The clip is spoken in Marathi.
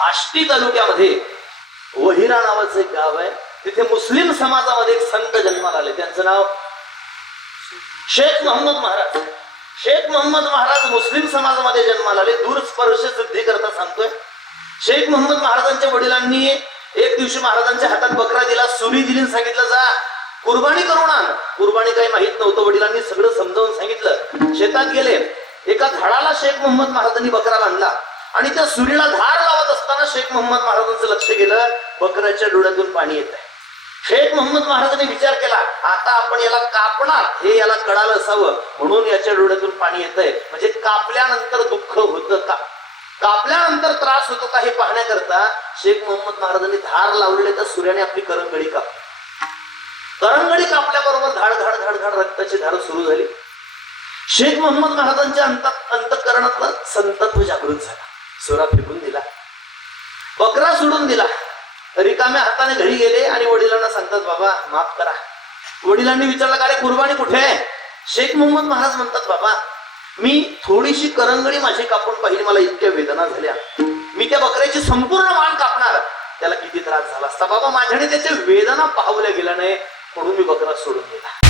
आष्टी तालुक्यामध्ये वहिरा नावाचं एक गाव आहे. तिथे मुस्लिम समाजामध्ये एक संत जन्माला आले. त्यांचं नाव शेख मोहम्मद महाराज. शेख मोहम्मद महाराज मुस्लिम समाजामध्ये जन्माला आले. दूरस्पर्श सिद्धी करता सांगतोय. शेख मोहम्मद महाराजांच्या वडिलांनी एक दिवशी महाराजांच्या हातात बकरा दिला, सुरी दिली, सांगितलं जा कुर्बानी करून आण. कुर्बानी काही माहित नव्हतं. वडिलांनी सगळं समजावून सांगितलं. शेतात गेले. एका झाडाला शेख मोहम्मद महाराजांनी बकरा बांधला आणि त्या सुरीला धार लावत असताना शेख मोहम्मद महाराजांचं लक्ष गेलं, बकऱ्याच्या डोळ्यातून पाणी येत आहे. शेख मोहम्मद महाराजांनी विचार केला, आता आपण याला कापणार, हे याला कळालं असावं म्हणून याच्या डोळ्यातून पाणी येत आहे. म्हणजे कापल्यानंतर दुःख होतं का, कापल्यानंतर त्रास होतो का हे पाहण्याकरता शेख मोहम्मद महाराजांनी धार लावलेल्या त्या सूर्याने आपली करंगडी कापली. करंगडी कापल्याबरोबर धाड धाड धाड धाड रक्ताची धार सुरू झाली. शेख मोहम्मद महाराजांच्या अंतःकरणातलं संतत्व जागृत झाला. सुरा फेकून दिला, बकरा सोडून दिला, रिकाम्या हाताने घरी गेले आणि वडिलांना सांगतात, बाबा माफ करा. वडिलांनी विचारलं, का रे कुर्बानी कुठे आहे? शेख मोहम्मद महाराज म्हणतात, बाबा मी थोडीशी करंगडी माझी कापून पाहिली, मला इतक्या वेदना झाल्या, मी त्या बकऱ्याची संपूर्ण मान कापणार, त्याला किती त्रास झाला असता बाबा, माझ्याने त्याच्या वेदना पाहवल्या गेल्या नाही म्हणून मी बकरा सोडून दिला.